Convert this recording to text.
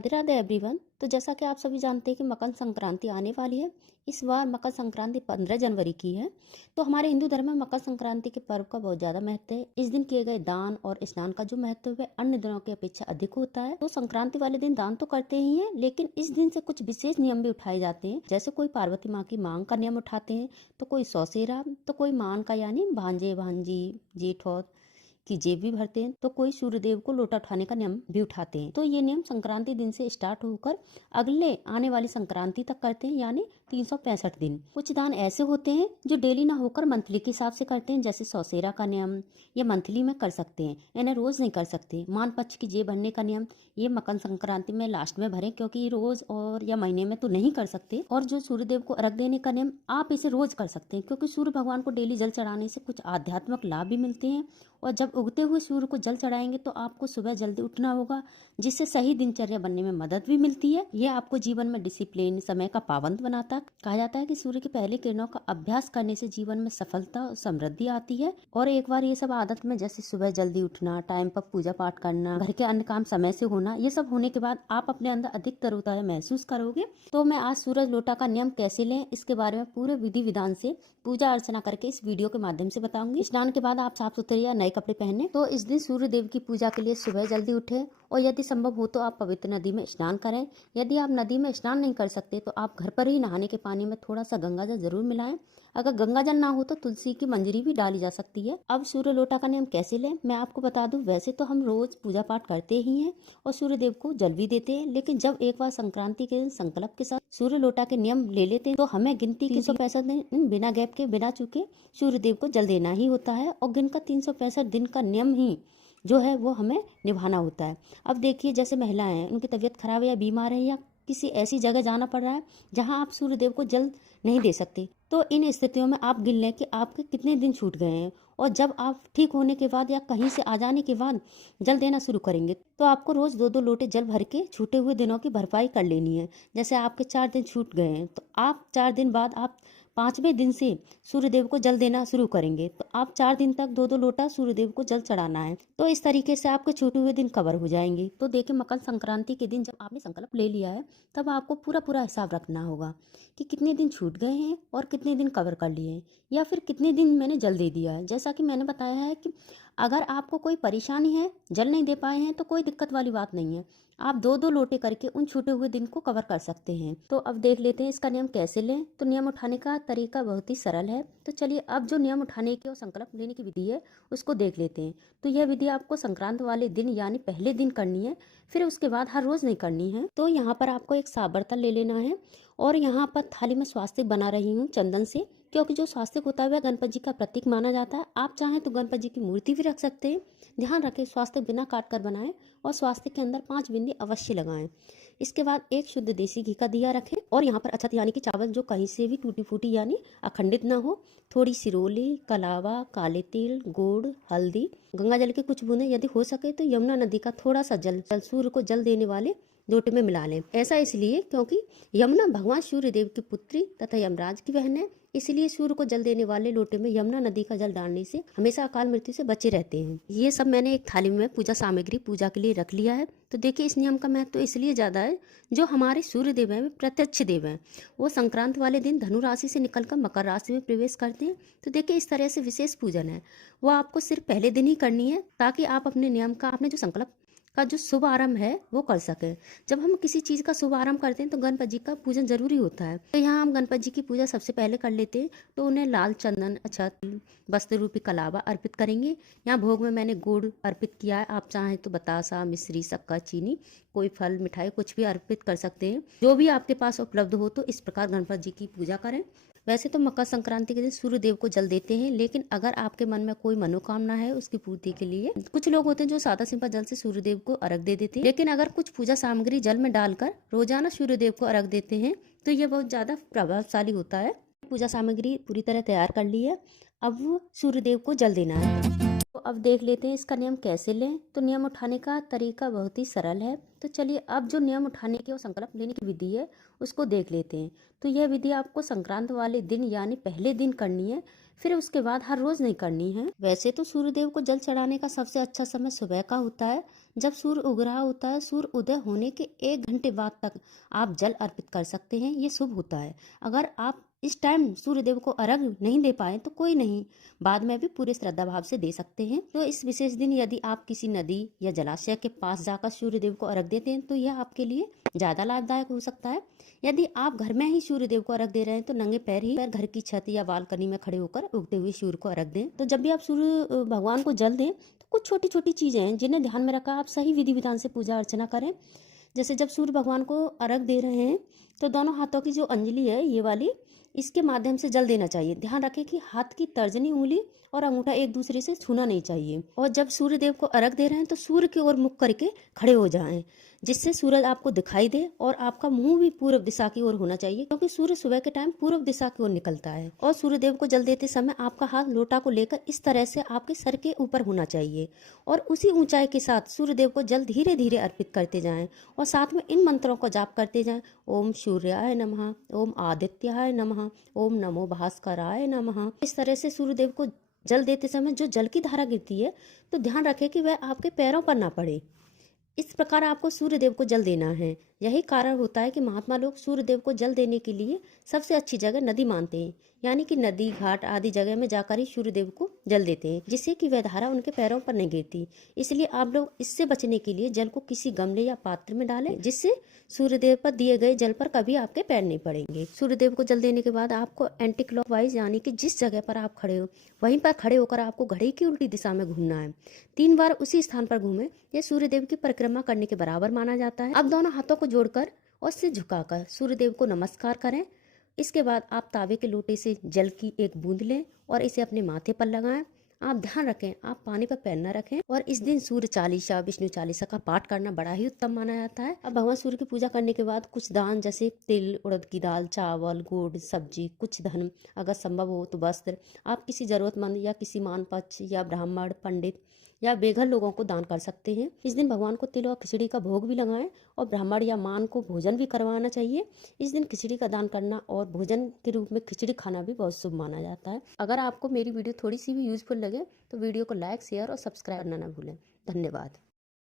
Radhe Radhe everyone. तो जैसा कि आप सभी जानते हैं कि मकर संक्रांति आने वाली है। इस बार मकर संक्रांति 15 जनवरी की है। तो हमारे हिंदू धर्म में मकर संक्रांति के पर्व का बहुत ज़्यादा महत्व है। इस दिन किए गए दान और स्नान का जो महत्व है अन्य दिनों की अपेक्षा अधिक होता है। तो संक्रांति वाले दिन दान तो करते ही हैं, लेकिन इस दिन से कुछ विशेष नियम भी उठाए जाते हैं। जैसे कोई पार्वती माँ की मांग का नियम उठाते हैं, तो कोई सौसेरा, तो कोई मान का यानी भांजे भांजी जेठ और की जेब भी भरते हैं, तो कोई सूर्यदेव को लोटा उठाने का नियम भी उठाते हैं। तो ये नियम संक्रांति दिन से स्टार्ट होकर अगले आने वाली संक्रांति तक करते हैं, यानी 365 दिन। कुछ दान ऐसे होते हैं जो डेली ना होकर मंथली के हिसाब से करते हैं, जैसे सौसेरा का नियम ये मंथली में कर सकते हैं, इन्हें रोज नहीं कर सकते। मान पक्ष की जेब भरने का नियम ये मकर संक्रांति में लास्ट में भरें, क्योंकि रोज और या महीने में तो नहीं कर सकते। और जो सूर्यदेव को अर्घ देने का नियम आप इसे रोज कर सकते हैं, क्योंकि सूर्य भगवान को डेली जल चढ़ाने से कुछ आध्यात्मिक लाभ भी मिलते हैं। और जब उगते हुए सूर्य को जल चढ़ाएंगे तो आपको सुबह जल्दी उठना होगा, जिससे सही दिनचर्या बनने में मदद भी मिलती है। यह आपको जीवन में डिसिप्लिन, समय का पाबंद बनाता है। कहा जाता है कि सूर्य की पहली किरणों का अभ्यास करने से जीवन में सफलता और समृद्धि आती है। और एक बार ये सब आदत में, जैसे सुबह जल्दी उठना, टाइम पर पूजा पाठ करना, घर के अन्य काम समय से होना, ये सब होने के बाद आप अपने अंदर अधिक तरोताजा महसूस करोगे। तो मैं आज सूरज लोटा का नियम कैसे लें इसके बारे में पूरे विधि विधान से पूजा अर्चना करके इस वीडियो के माध्यम से बताऊंगी। स्नान के बाद आप साफ सुथरे या नए कपड़े पहने। तो इस दिन सूर्य देव की पूजा के लिए सुबह जल्दी उठे, और यदि संभव हो तो आप पवित्र नदी में स्नान करें। यदि आप नदी में स्नान नहीं कर सकते तो आप घर पर ही नहाने के पानी में थोड़ा सा गंगा जल जरूर मिलाएं। अगर गंगा जल ना हो तो तुलसी की मंजरी भी डाली जा सकती है। अब सूर्य लोटा का नियम कैसे लें मैं आपको बता दूं। वैसे तो हम रोज पूजा पाठ करते ही हैं और सूर्य देव को जल भी देते हैं, लेकिन जब एक बार संक्रांति के दिन संकल्प के साथ सूर्य लोटा के नियम ले लेते हैं तो हमें गिनती 365 दिन बिना गैप के, बिना चूके सूर्य देव को जल देना ही होता है। और गिनकर 365 दिन का नियम ही जो है वो हमें निभाना होता है। अब देखिए, जैसे महिलाएं हैं, उनकी तबीयत खराब है या बीमार है, या किसी ऐसी जगह जाना पड़ रहा है जहां आप सूर्य देव को जल नहीं दे सकते, तो इन स्थितियों में आप गिन लें कि आपके कितने दिन छूट गए हैं। और जब आप ठीक होने के बाद या कहीं से आ जाने के बाद जल देना शुरू करेंगे तो आपको रोज 2-2 लोटे जल भर के छूटे हुए दिनों की भरपाई कर लेनी है। जैसे आपके 4 दिन छूट गए हैं तो आप 4 दिन बाद आप 5वें दिन से सूर्यदेव को जल देना शुरू करेंगे, तो आप 4 दिन तक 2-2 लोटा सूर्यदेव को जल चढ़ाना है। तो इस तरीके से आपके छूटे हुए दिन कवर हो जाएंगे। तो देखिए, मकर संक्रांति के दिन जब आपने संकल्प ले लिया है तब आपको पूरा पूरा हिसाब रखना होगा कि कितने दिन छूट गए हैं और कितने दिन कवर कर लिए हैं, या फिर कितने दिन मैंने जल दे दिया है। जैसा कि मैंने बताया है कि अगर आपको कोई परेशानी है, जल नहीं दे पाए हैं, तो कोई दिक्कत वाली बात नहीं है। आप 2-2 लोटे करके उन छूटे हुए दिन को कवर कर सकते हैं। तो अब देख लेते हैं इसका नियम कैसे लें। तो नियम उठाने का तरीका बहुत ही सरल है। तो चलिए अब जो नियम उठाने की और संकल्प लेने की विधि है उसको देख लेते हैं। तो यह विधि आपको संक्रांत वाले दिन यानी पहले दिन करनी है, फिर उसके बाद हर रोज नहीं करनी है। तो यहाँ पर आपको एक साफ बर्तन ले लेना है, और यहाँ पर थाली में स्वास्तिक बना रही हूँ चंदन से, क्योंकि जो स्वास्तिक होता है वह गणपति जी का प्रतीक माना जाता है। आप चाहें तो गणपति जी की मूर्ति भी रख सकते हैं। ध्यान रखें स्वास्तिक बिना काट कर बनाएं, और स्वास्तिक के अंदर 5 बिंदी अवश्य लगाएं। इसके बाद एक शुद्ध देसी घी का दिया रखें, और यहाँ पर अक्षत यानी कि चावल जो कहीं से भी टूटी फूटी यानी अखंडित ना हो, थोड़ी सिरोली, कलावा, काले तिल, गुड़, हल्दी, गंगा जल के कुछ बूंदे, यदि हो सके तो यमुना नदी का थोड़ा सा जल सूर्य को जल देने वाले लोटे में मिला लें। ऐसा इसलिए क्योंकि यमुना भगवान सूर्य देव की पुत्री तथा यमराज की बहन है, इसलिए सूर्य को जल देने वाले लोटे में यमुना नदी का जल डालने से हमेशा अकाल मृत्यु से बचे रहते हैं। ये सब मैंने एक थाली में पूजा सामग्री पूजा के लिए रख लिया है। तो देखिए, इस नियम का महत्व तो इसलिए ज्यादा है, जो हमारे सूर्य देव हैं, प्रत्यक्ष देव हैं, वो संक्रांत वाले दिन धनु राशि से निकलकर मकर राशि में प्रवेश करते हैं। तो देखिए, इस तरह से विशेष पूजन है, वो आपको सिर्फ पहले दिन ही करनी है, ताकि आप अपने नियम का, आपने जो संकल्प का जो शुभ आरंभ है वो कर सके। जब हम किसी चीज का शुभ आरंभ करते हैं तो गणपति जी का पूजन जरूरी होता है। तो यहाँ हम गणपति जी की पूजा सबसे पहले कर लेते हैं। तो उन्हें लाल चंदन, अक्षत, वस्त्र रूपी कलावा अर्पित करेंगे। यहाँ भोग में मैंने गुड़ अर्पित किया है। आप चाहें तो बतासा, मिश्री, शक्कर, चीनी, कोई फल, मिठाई कुछ भी अर्पित कर सकते हैं। जो भी आपके पास उपलब्ध हो तो इस प्रकार गणपति जी की पूजा करें। वैसे तो मकर संक्रांति के दिन सूर्य देव को जल देते हैं, लेकिन अगर आपके मन में कोई मनोकामना है उसकी पूर्ति के लिए कुछ लोग होते हैं जो सादा सिंपल जल से सूर्य देव को अर्घ दे देते हैं। लेकिन अगर कुछ पूजा सामग्री जल में डालकर रोजाना सूर्य देव को अर्घ देते हैं तो यह बहुत ज्यादा प्रभावशाली होता है। पूजा सामग्री पूरी तरह तैयार कर ली है, अब सूर्य देव को जल देना है। तो अब देख लेते हैं इसका नियम कैसे लें। तो नियम उठाने का तरीका बहुत ही सरल है। तो चलिए अब जो नियम उठाने की और संकल्प लेने की विधि है उसको देख लेते हैं। तो यह विधि आपको संक्रांत वाले दिन यानी पहले दिन करनी है, फिर उसके बाद हर रोज नहीं करनी है। वैसे तो सूर्यदेव को जल चढ़ाने का सबसे अच्छा समय सुबह का होता है, जब सूर्य उग रहा होता है। सूर्य उदय होने के 1 घंटे बाद तक आप जल अर्पित कर सकते हैं, ये शुभ होता है। अगर आप इस टाइम सूर्यदेव को अर्घ नहीं दे पाए तो कोई नहीं, बाद में भी पूरे श्रद्धा भाव से दे सकते हैं। तो इस विशेष दिन यदि आप किसी नदी या जलाशय के पास जाकर सूर्यदेव को अर्घ देते हैं तो यह आपके लिए ज्यादा लाभदायक हो सकता है। यदि आप घर में ही सूर्यदेव को अर्घ दे रहे हैं तो नंगे पैर ही घर की छत या बालकनी में खड़े होकर उगते हुए सूर्य को अर्घ दें। तो जब भी आप सूर्य भगवान को जल दें तो कुछ छोटी छोटी चीजें हैं जिन्हें ध्यान में रखा आप सही विधि विधान से पूजा अर्चना करें। जैसे जब सूर्य भगवान को अर्घ दे रहे हैं तो दोनों हाथों की जो अंजलि है ये वाली, इसके माध्यम से जल देना चाहिए। ध्यान रखें कि हाथ की तर्जनी उंगली और अंगूठा एक दूसरे से छूना नहीं चाहिए। और जब सूर्य देव को अर्घ दे रहे हैं तो सूर्य की ओर मुख करके खड़े हो जाएं, जिससे सूरज आपको दिखाई दे। और आपका मुंह भी पूर्व दिशा की ओर होना चाहिए, क्योंकि सूर्य सुबह के टाइम पूर्व दिशा की ओर निकलता है। और सूर्य देव को जल देते समय आपका हाथ लोटा को लेकर इस तरह से आपके सर के ऊपर होना चाहिए और उसी ऊंचाई के साथ सूर्य देव को जल धीरे धीरे अर्पित करते जाएं। और साथ में इन मंत्रों को जाप करते जाएं। ओम सूर्याय नमः, ओम आदित्याय नमः, ओम नमो भास्कराय नमः। इस तरह से सूर्यदेव को जल देते समय जो जल की धारा गिरती है तो ध्यान रखें कि वह आपके पैरों पर ना पड़े। इस प्रकार आपको सूर्यदेव को जल देना है। यही कारण होता है कि महात्मा लोग सूर्यदेव को जल देने के लिए सबसे अच्छी जगह नदी मानते हैं, यानी कि नदी घाट आदि जगह में जाकर ही सूर्यदेव को जल देते हैं, जिससे कि वह धारा उनके पैरों पर नहीं गिरती। इसलिए आप लोग इससे बचने के लिए जल को किसी गमले या पात्र में डालें, जिससे सूर्यदेव पर दिए गए जल पर कभी आपके पैर नहीं पड़ेंगे। सूर्यदेव को जल देने के बाद आपको एंटी क्लॉकवाइज, यानी कि जिस जगह पर आप खड़े हो वहीं पर खड़े होकर आपको घड़ी की उल्टी दिशा में घूमना है। 3 बार उसी स्थान पर घूमे। यह सूर्यदेव की परिक्रमा करने के बराबर माना जाता है। अब दोनों हाथों को जोड़कर और सिर झुकाकर सूर्यदेव को नमस्कार करें। इसके बाद आप तावे के लोटे से जल की एक बूंद लें और इसे अपने माथे पर लगाएं। आप ध्यान रखें आप पानी पर पैर न रखें। और इस दिन सूर्य चालीसा, विष्णु चालीसा का पाठ करना बड़ा ही उत्तम माना जाता है। अब भगवान सूर्य की पूजा करने के बाद कुछ दान, जैसे तिल, उड़द की दाल, चावल, गुड़, सब्जी, कुछ धन, अगर संभव हो तो वस्त्र, आप किसी जरूरतमंद या किसी मान पक्ष या ब्राह्मण, पंडित या बेघर लोगों को दान कर सकते हैं। इस दिन भगवान को तिल और खिचड़ी का भोग भी लगाएं और ब्राह्मण या मान को भोजन भी करवाना चाहिए। इस दिन खिचड़ी का दान करना और भोजन के रूप में खिचड़ी खाना भी बहुत शुभ माना जाता है। अगर आपको मेरी वीडियो थोड़ी सी भी यूजफुल लगे तो वीडियो को लाइक, शेयर और सब्सक्राइब करना ना भूलें। धन्यवाद।